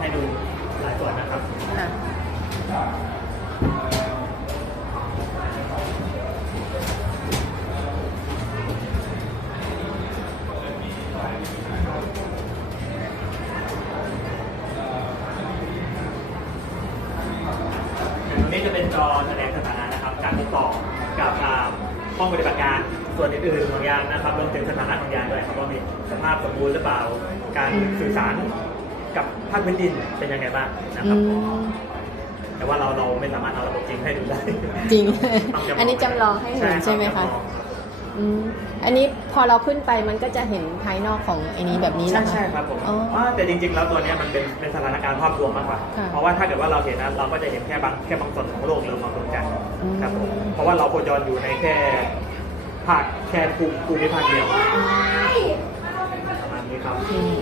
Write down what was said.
ให้ดูหลายส่วนนะครับค่ะตรงนี้จะเป็นจอแสดงสถานะนะครับ การทดสอบกับอ่าห้องปฏิบัติการส่วนอื่นๆของยานนะครับรวมถึงสถานะของยานด้วยครับว่ามีสภาพสมบูรณ์หรือเปล่า การสื่อสาร กับภาคพื้นดินเป็นยังไงบ้างนะคอืรับมแต่ว่าเราเราไม่สามารถเอาระบบจริงให้ดูได้จริงต้งอันนี้จำลองให้เห็นใช่ไหมรัคะบจำลองรับอืมอันนี้พอเราขึ้นไปมันก็จะเห็นภายนอกของไอ้นี้แบบนี้ใช่นะคะใช่ครับผมอ๋อว่าแต่จริง ๆ แล้วตัวเนี้ยมันเป็นเป็นสถานการณ์ภาพรวมมากกว่าค่ะเพราะว่าถ้าเกิดว่าเราเห็นนะเราก็จะเห็นแค่บางแค่บางส่วนของโลกหรือของดวงจันทร์อืมครับผมเพราะว่าเราโคจรอยู่ในแค่ภาคแค่ภูมิภูมิภาคเดียวประมาณนี้ครับอืม